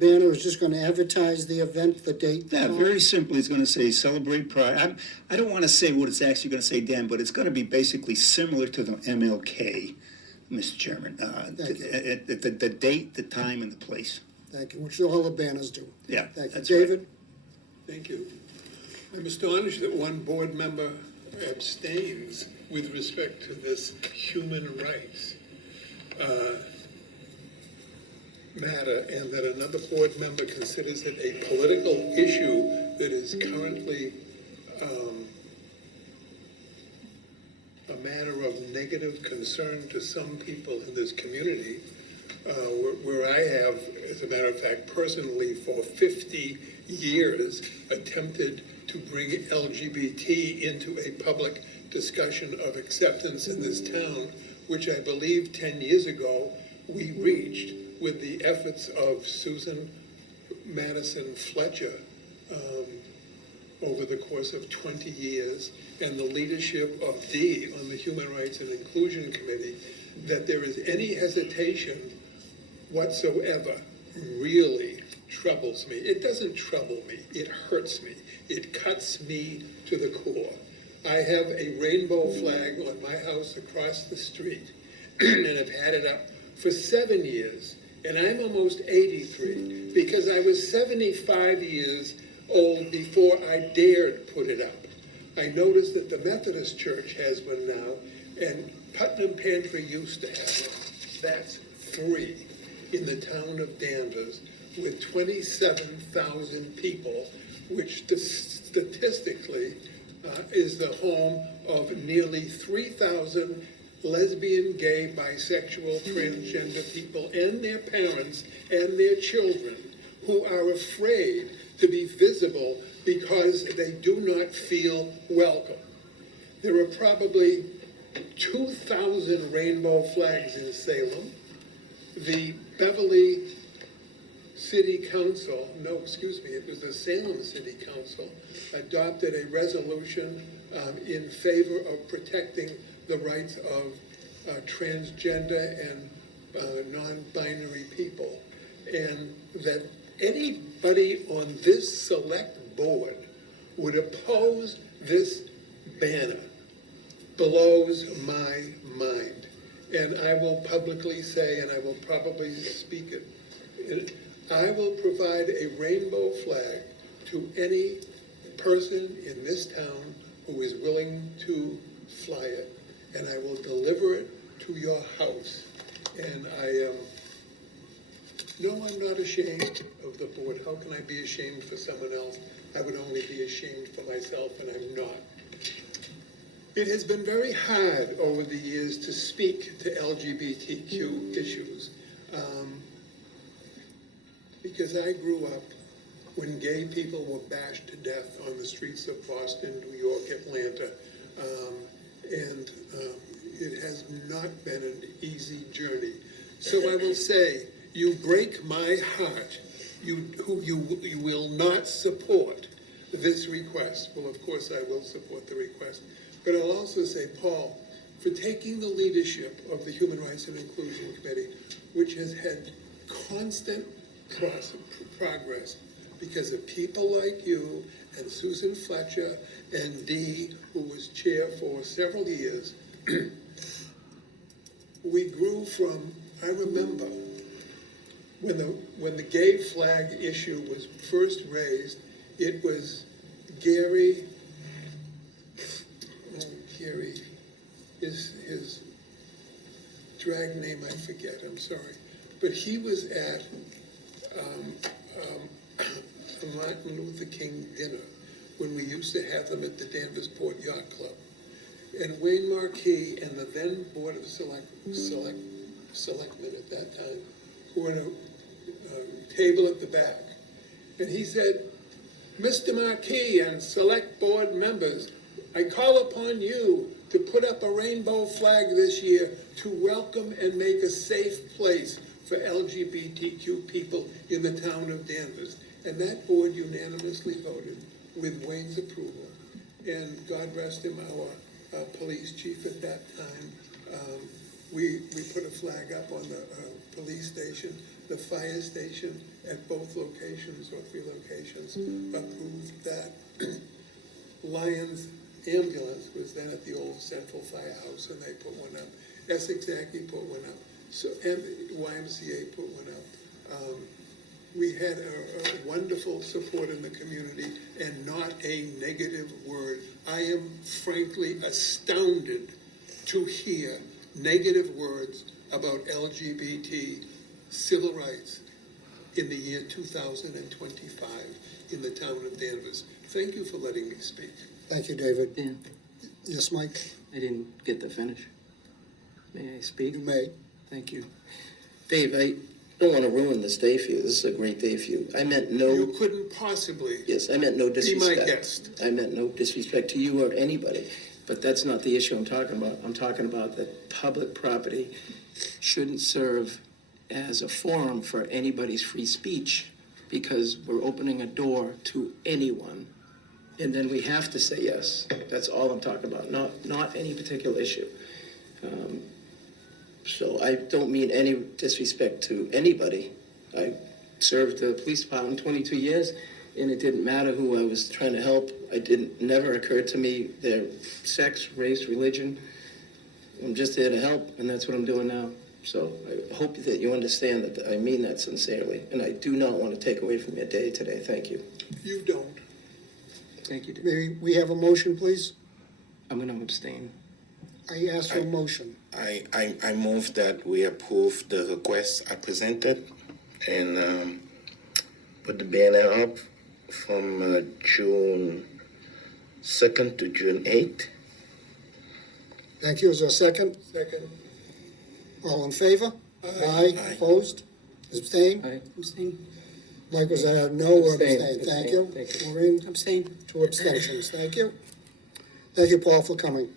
banner is just going to advertise the event, the date? Yeah, very simply, it's going to say Celebrate Pride. I don't want to say what it's actually going to say, Dan, but it's going to be basically similar to the MLK, Mr. Chairman. Thank you. The date, the time, and the place. Thank you, which all the banners do. Yeah, Thank you. that's right. David? Thank you. I'm astonished that one board member abstains with respect to this human rights matter, and that another board member considers it a political issue that is currently a matter of negative concern to some people in this community, where I have, as a matter of fact, personally for 50 years attempted to bring LGBT into a public discussion of acceptance in this town, which I believe 10 years ago we reached with the efforts of Susan Madison Fletcher over the course of 20 years, and the leadership of Dee on the Human Rights and Inclusion Committee. That there is any hesitation whatsoever really troubles me. It doesn't trouble me, it hurts me. It cuts me to the core. I have a rainbow flag on my house across the street and have had it up for 7 years. And I'm almost 83 because I was 75 years old before I dared put it up. I noticed that the Methodist Church has one now, and Putnam Pantry used to have one. That's 3 in the town of Danvers with 27,000 people, which statistically is the home of nearly 3,000 lesbian, gay, bisexual, transgender people and their parents and their children who are afraid to be visible because they do not feel welcome. There are probably 2,000 rainbow flags in Salem. The Beverly City Council, no, excuse me, it was the Salem City Council, adopted a resolution in favor of protecting the rights of transgender and non-binary people. And that anybody on this select board would oppose this banner blows my mind. And I will publicly say, and I will probably speak it, I will provide a rainbow flag to any person in this town who is willing to fly it, and I will deliver it to your house. And no, I'm not ashamed of the board. How can I be ashamed for someone else? I would only be ashamed for myself, and I'm not. It has been very hard over the years to speak to LGBTQ issues because I grew up when gay people were bashed to death on the streets of Boston, New York, Atlanta, and it has not been an easy journey. So I will say, you break my heart, you will not support this request. Well, of course I will support the request. But I'll also say, Paul, for taking the leadership of the Human Rights and Inclusion Committee, which has had constant progress because of people like you and Susan Fletcher and Dee, who was chair for several years. We grew from, I remember, when the gay flag issue was first raised, it was Gary, his drag name I forget, I'm sorry, but he was at a Martin Luther King dinner when we used to have them at the Danvers Port Yacht Club. And Wayne Marquis and the then Board of Selectmen at that time were at a table at the back. And he said, Mr. Marquis and select board members, I call upon you to put up a rainbow flag this year to welcome and make a safe place for LGBTQ people in the town of Danvers. And that board unanimously voted with Wayne's approval. And God rest him, our police chief at that time. We put a flag up on the police station, the fire station, at both locations or 3 locations approved that Lyons Ambulance was then at the old Central Firehouse, and they put one up. Essex Aggie put one up, so, and YMCA put one up. We had a wonderful support in the community and not a negative word. I am frankly astounded to hear negative words about LGBT civil rights in the year 2025 in the town of Danvers. Thank you for letting me speak. Thank you, David. Dan, Yes, Mike, I didn't get to finish. May I speak? you may. Thank you. Dave, I don't want to ruin this day for you. This is a great day for you. I meant no, You couldn't possibly yes, I meant no be disrespect. my guest. I meant no disrespect to you or anybody, but that's not the issue I'm talking about. I'm talking about that public property shouldn't serve as a forum for anybody's free speech, because we're opening a door to anyone. And then we have to say yes. That's all I'm talking about, not any particular issue. So I don't mean any disrespect to anybody. I served the police department 22 years, and it didn't matter who I was trying to help. Never occurred to me their sex, race, religion. I'm just there to help, and that's what I'm doing now. So I hope that you understand that I mean that sincerely, and I do not want to take away from your day today. Thank you. You don't. Thank you. Dave. May we have a motion, please? I'm going to abstain. I ask for a motion. I move that we approve the requests I presented and put the banner up from June 2nd to June 8th. Thank you. Is there a second? Second. All in favor? Aye. Opposed? Abstained? Aye. Abstain. Mike, was that a no or Abstain. abstain? Thank you. Abstain. Thank you. Maureen, Abstain. 2 abstentions. Thank you. Thank you, Paul, for coming.